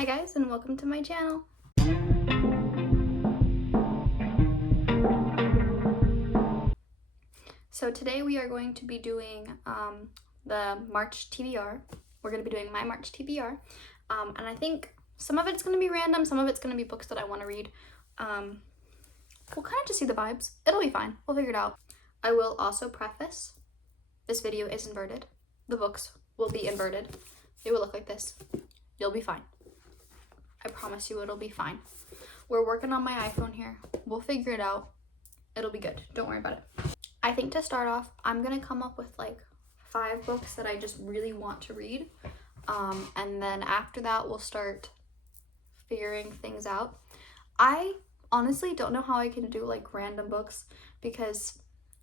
Hi guys, and welcome to my channel. So today we are going to be doing the March TBR. We're going to be doing my March TBR. And I think some of it's going to be random, some of it's going to be books that I want to read. We'll kind of just see the vibes. It'll be fine. We'll figure it out. I will also preface, this video is inverted. The books will be inverted. They will look like this. You'll be fine. I promise you it'll be fine. We're working on my iPhone here. We'll figure it out. It'll be good. Don't worry about it. I think to start off, I'm gonna come up with like 5 books that I just really want to read. And then after that, we'll start figuring things out. I honestly don't know how I can do like random books, because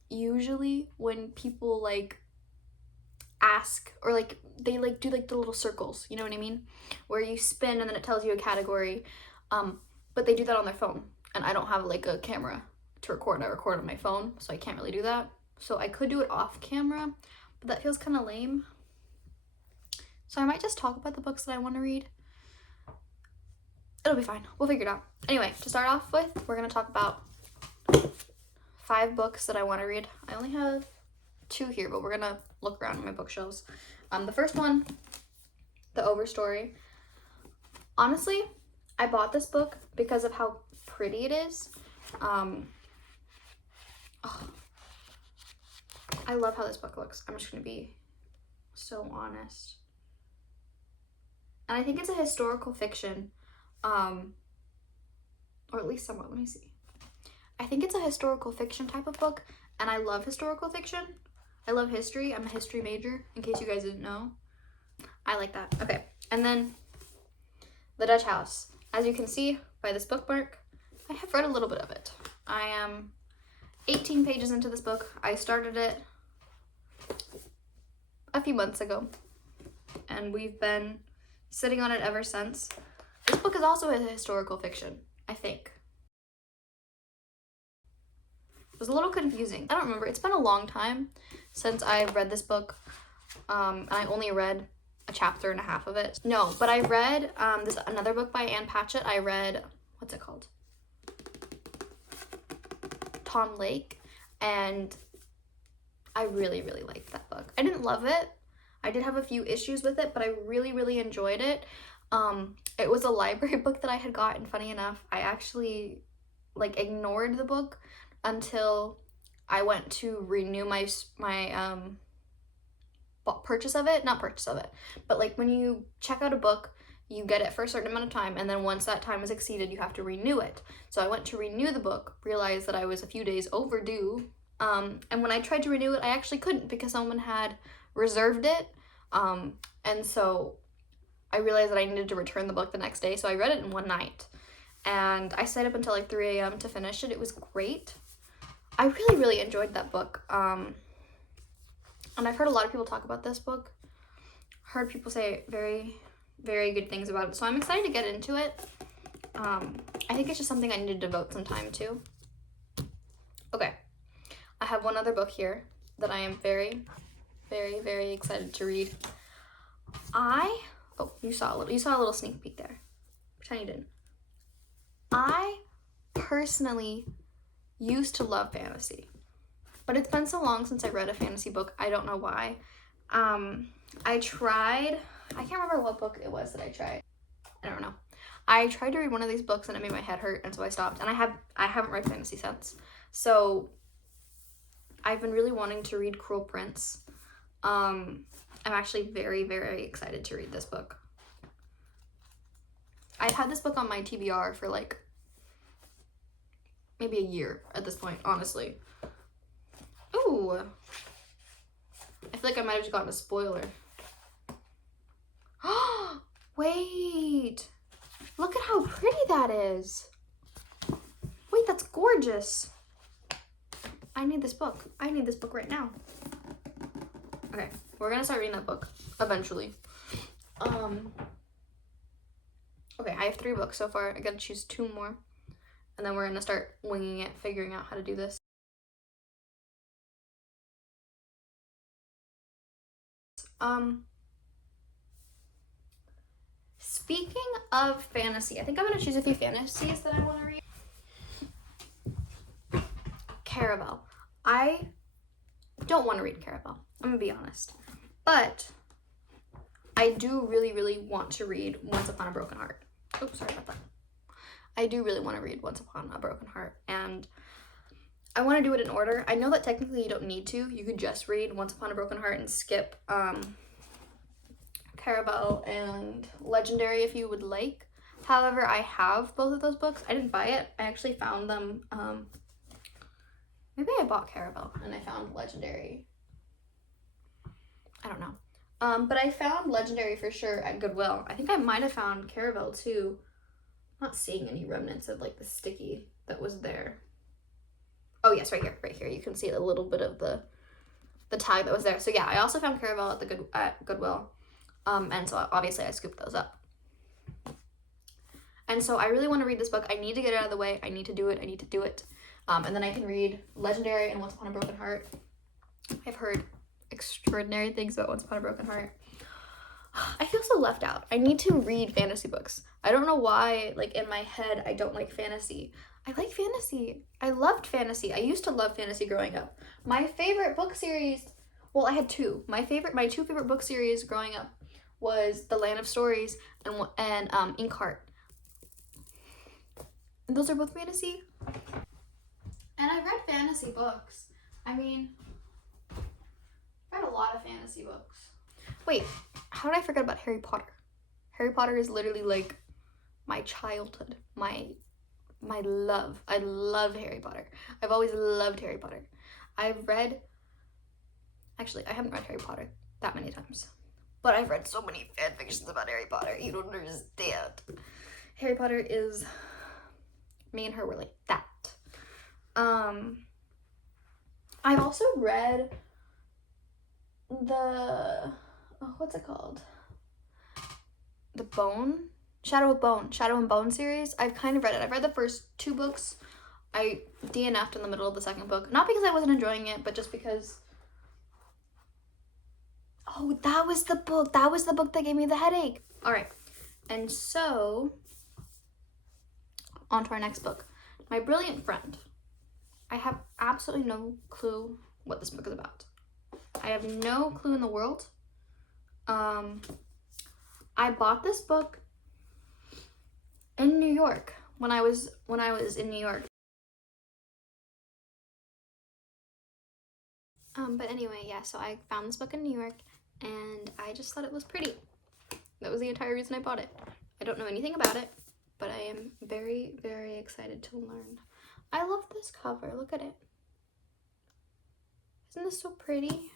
usually when people like ask or like they like do like the little circles, you know what I mean, where you spin and then it tells you a category, but they do that on their phone, and I don't have like a camera to record. I record on my phone, so I can't really do that. So I could do it off camera, but that feels kind of lame, so I might just talk about the books that I want to read. It'll be fine. We'll figure it out. Anyway, to start off with, we're gonna talk about 5 books that I want to read. I only have 2 here, but we're gonna look around my bookshelves. The first one, The Overstory. Honestly, I bought this book because of how pretty it is. I love how this book looks. I'm just gonna be so honest. And I think it's a historical fiction, or at least somewhat. Let me see. I think it's a historical fiction type of book, and I love historical fiction. I love history. I'm a history major, in case you guys didn't know. I like that. Okay, and then The Dutch House. As you can see by this bookmark, I have read a little bit of it. I am 18 pages into this book. I started it a few months ago, and we've been sitting on it ever since. This book is also a historical fiction, I think. It was a little confusing. I don't remember. It's been a long time since I've read this book. And I only read a chapter and a half of it. No, but I read this another book by Ann Patchett. I read, what's it called? Tom Lake. And I really, really liked that book. I didn't love it. I did have a few issues with it, but I really, really enjoyed it. It was a library book that I had gotten. Funny enough, I actually like ignored the book until I went to renew my purchase of it. Not purchase of it, but like when you check out a book, you get it for a certain amount of time, and then once that time is exceeded, you have to renew it. So I went to renew the book, realized that I was a few days overdue, and when I tried to renew it, I actually couldn't because someone had reserved it, and so I realized that I needed to return the book the next day, so I read it in one night, and I stayed up until like 3 a.m. to finish it. It was great. I really, really enjoyed that book, and I've heard a lot of people talk about this book. Heard people say very, very good things about it, so I'm excited to get into it. I think it's just something I need to devote some time to. Okay, I have one other book here that I am very, very, very excited to read. Oh, you saw a little sneak peek there. Pretend you didn't. I personally used to love fantasy, but it's been so long since I read a fantasy book. I don't know why. I can't remember what book it was that I tried. I don't know. I tried to read one of these books and it made my head hurt, and so I stopped, and I haven't read fantasy since. So I've been really wanting to read Cruel Prince. I'm actually very, very excited to read this book. I've had this book on my TBR for like maybe a year at this point, honestly. Ooh. I feel like I might have just gotten a spoiler. Wait. Look at how pretty that is. Wait, that's gorgeous. I need this book. I need this book right now. Okay, we're gonna start reading that book eventually. Okay, I have 3 books so far. I gotta choose 2 more, and then we're gonna start winging it, figuring out how to do this. Speaking of fantasy. I think I'm gonna choose a few fantasies that I want to read. Caraval. I don't want to read Caraval. I'm gonna be honest. But I do really, really want to read Once Upon a Broken Heart. Oh, sorry about that. I do really want to read Once Upon a Broken Heart, and I want to do it in order. I know that technically you don't need to. You could just read Once Upon a Broken Heart and skip Caraval and Legendary if you would like. However, I have both of those books. I didn't buy it. I actually found them. Maybe I bought Caraval and I found Legendary. I don't know. But I found Legendary for sure at Goodwill. I think I might have found Caraval too. I'm not seeing any remnants of like the sticky that was there. Oh yes, right here. You can see a little bit of the tag that was there. So yeah, I also found Caraval at Goodwill. And so obviously I scooped those up. And so I really want to read this book. I need to get it out of the way. I need to do it. And then I can read Legendary and Once Upon a Broken Heart. I've heard extraordinary things about Once Upon a Broken Heart. I feel so left out. I need to read fantasy books. I don't know why, like, in my head, I don't like fantasy. I like fantasy. I loved fantasy. I used to love fantasy growing up. My favorite book series, well, I had two. My two favorite book series growing up was The Land of Stories and Inkheart. And those are both fantasy. And I've read fantasy books. I mean, I've read a lot of fantasy books. Wait, how did I forget about Harry Potter? Harry Potter is literally like my childhood, my love. I love Harry Potter. I've always loved Harry Potter. I haven't read Harry Potter that many times, but I've read so many fan fictions about Harry Potter. You don't understand. Harry Potter is, me and her were like that. I've also read what's it called? Shadow and Bone series. I've kind of read it. I've read the first two books. I DNF'd in the middle of the second book. Not because I wasn't enjoying it, but just because... Oh, that was the book. That was the book that gave me the headache. All right. And so, on to our next book. My Brilliant Friend. I have absolutely no clue what this book is about. I have no clue in the world. I bought this book in New York when I was in New York. But anyway, yeah, so I found this book in New York and I just thought it was pretty. That was the entire reason I bought it. I don't know anything about it, but I am very, very excited to learn. I love this cover. Look at it. Isn't this so pretty?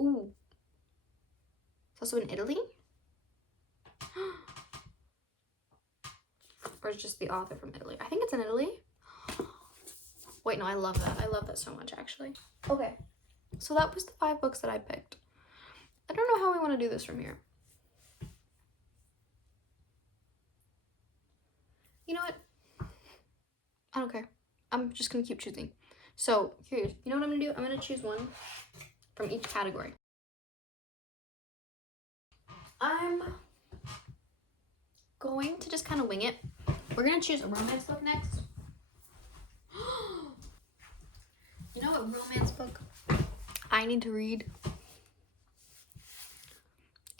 Ooh. It's also in Italy? Or is just the author from Italy? I think it's in Italy. Wait, no, I love that. I love that so much, actually. Okay, so that was the 5 books that I picked. I don't know how we want to do this from here. You know what? I don't care. I'm just going to keep choosing. So, you know what I'm going to do? I'm going to choose one from each category. I'm going to just kind of wing it. We're going to choose a romance book next. You know what romance book I need to read?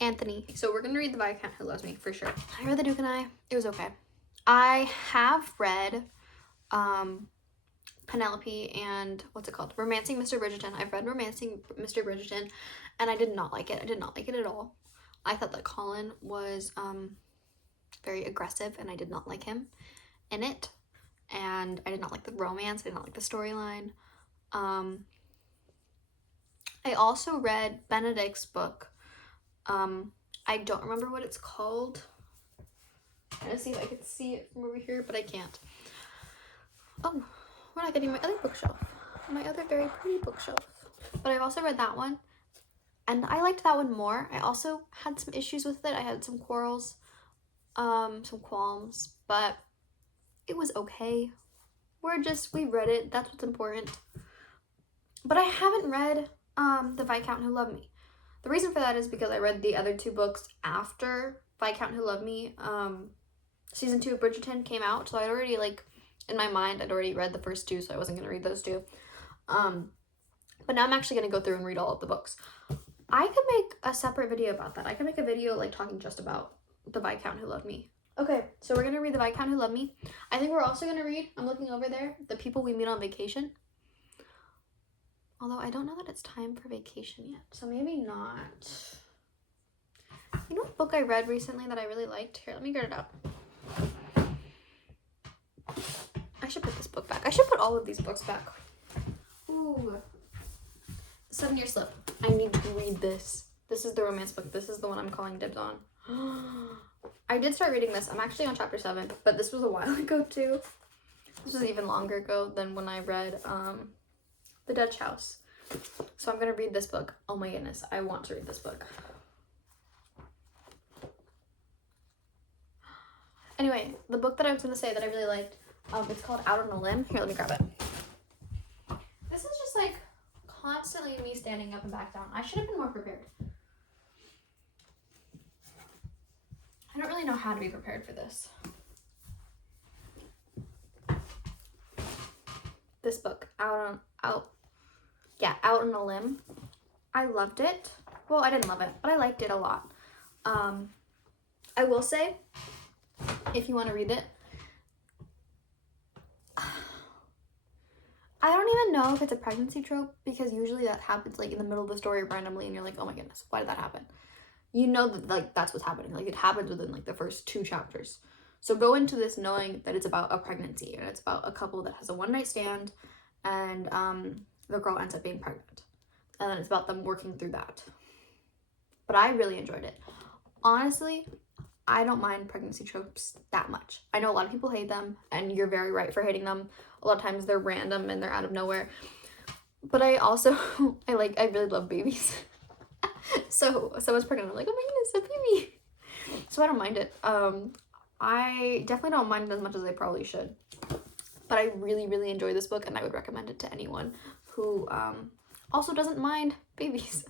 Anthony. So we're going to read The Viscount Who Loves Me for sure. I read The Duke and I. It was okay. I have read Penelope and what's it called? Romancing Mr. Bridgerton. I've read Romancing Mr. Bridgerton and I did not like it. I did not like it at all. I thought that Colin was very aggressive and I did not like him in it. And I did not like the romance. I did not like the storyline. I also read Benedict's book. I don't remember what it's called. I'm trying to see if I could see it from over here, but I can't. Oh, we're not getting my other bookshelf. My other very pretty bookshelf. But I've also read that one. And I liked that one more. I also had some issues with it. I had some quarrels, some qualms, but it was okay. We read it. That's what's important. But I haven't read The Viscount Who Loved Me. The reason for that is because I read the other 2 books after Viscount Who Loved Me. Season 2 of Bridgerton came out, so I'd already, like, in my mind, I'd already read the first 2, so I wasn't going to read those 2. But now I'm actually going to go through and read all of the books. I could make a separate video about that. I could make a video, like, talking just about the Viscount Who Loved Me. Okay, so we're going to read the Viscount Who Loved Me. I think we're also going to read, I'm looking over there, The People We Meet on Vacation. Although I don't know that it's time for vacation yet, so maybe not. You know what book I read recently that I really liked? Here, let me get it out. I should put this book back. I should put all of these books back. Ooh. 7-Year Slip. I need to read this. This is the romance book. This is the one I'm calling dibs on. I did start reading this. I'm actually on chapter 7, but this was a while ago too. This was even longer ago than when I read The Dutch House. So I'm gonna read this book. Oh my goodness, I want to read this book. Anyway, the book that I was gonna say that I really liked, it's called Out on a Limb. Here, let me grab it. This is just like constantly me standing up and back down. I should have been more prepared. I don't really know how to be prepared for this. This book, Out on a Limb. I loved it. Well, I didn't love it, but I liked it a lot. I will say, if you want to read it, I don't even know if it's a pregnancy trope, because usually that happens like in the middle of the story randomly and you're like, oh my goodness, why did that happen? You know that like that's what's happening. Like it happens within like the first 2 chapters. So go into this knowing that it's about a pregnancy and it's about a couple that has a one-night stand and the girl ends up being pregnant. And then it's about them working through that. But I really enjoyed it. Honestly, I don't mind pregnancy tropes that much. I know a lot of people hate them, and you're very right for hating them. A lot of times they're random and they're out of nowhere. But I also, I really love babies. So someone's pregnant, I'm like, oh my goodness, a baby. So I don't mind it. I definitely don't mind it as much as I probably should. But I really, really enjoy this book, and I would recommend it to anyone who also doesn't mind babies.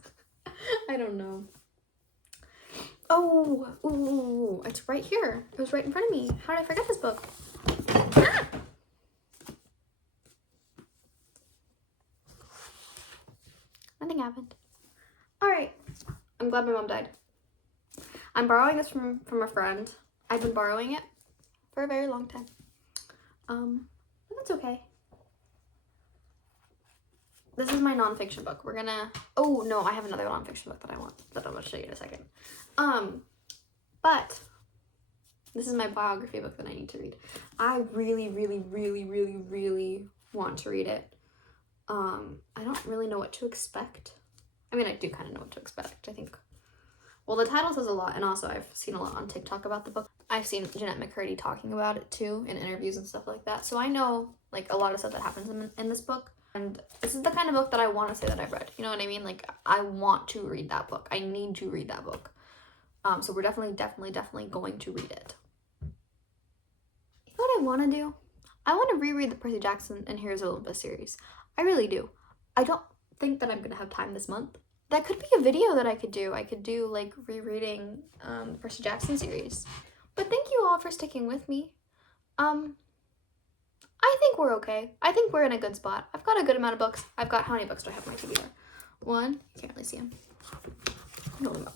I don't know. Oh, ooh, it's right here. It was right in front of me. How did I forget this book? Ah! Nothing happened. All right. I'm glad my mom died. I'm borrowing this from a friend. I've been borrowing it for a very long time. But that's okay. This is my nonfiction book. We're gonna, oh no, I have another nonfiction book that I want, that I'm gonna show you in a second. But this is my biography book that I need to read. I really, really, really, really, really want to read it. I don't really know what to expect. I mean, I do kind of know what to expect, I think. Well, the title says a lot, and also I've seen a lot on TikTok about the book. I've seen Jeanette McCurdy talking about it too in interviews and stuff like that. So I know like a lot of stuff that happens in this book. And this is the kind of book that I want to say that I've read. You know what I mean? Like, I want to read that book. I need to read that book. So we're definitely going to read it. You know what I want to do? I want to reread the Percy Jackson and Heroes of Olympus series. I really do. I don't think that I'm going to have time this month. That could be a video that I could do. I could do, like, rereading the Percy Jackson series. But thank you all for sticking with me. I think we're okay. I think we're in a good spot. I've got a good amount of books. I've got, how many books do I have in my TBR? 1, you can't really see them. Hold them up.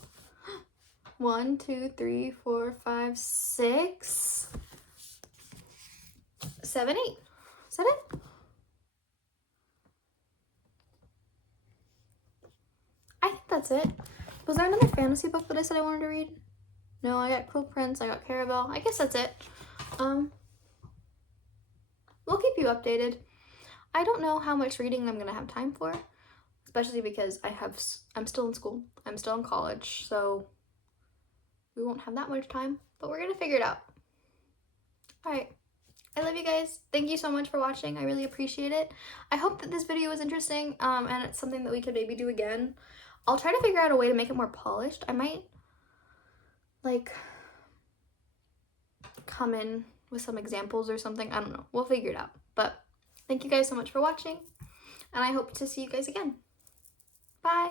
1, 2, 3, 4, 5, 6, 7, 8. Is that it? I think that's it. Was there another fantasy book that I said I wanted to read? No, I got Quill Prince, I got Caravel. I guess that's it. We'll keep you updated. I don't know how much reading I'm gonna have time for, especially because I'm still in school. I'm still in college, so we won't have that much time, but we're gonna figure it out. All right. I love you guys. Thank you so much for watching. I really appreciate it. I hope that this video was interesting, and it's something that we could maybe do again. I'll try to figure out a way to make it more polished. I might, like, come in with some examples or something. I don't know. We'll figure it out. But thank you guys so much for watching, and I hope to see you guys again. Bye!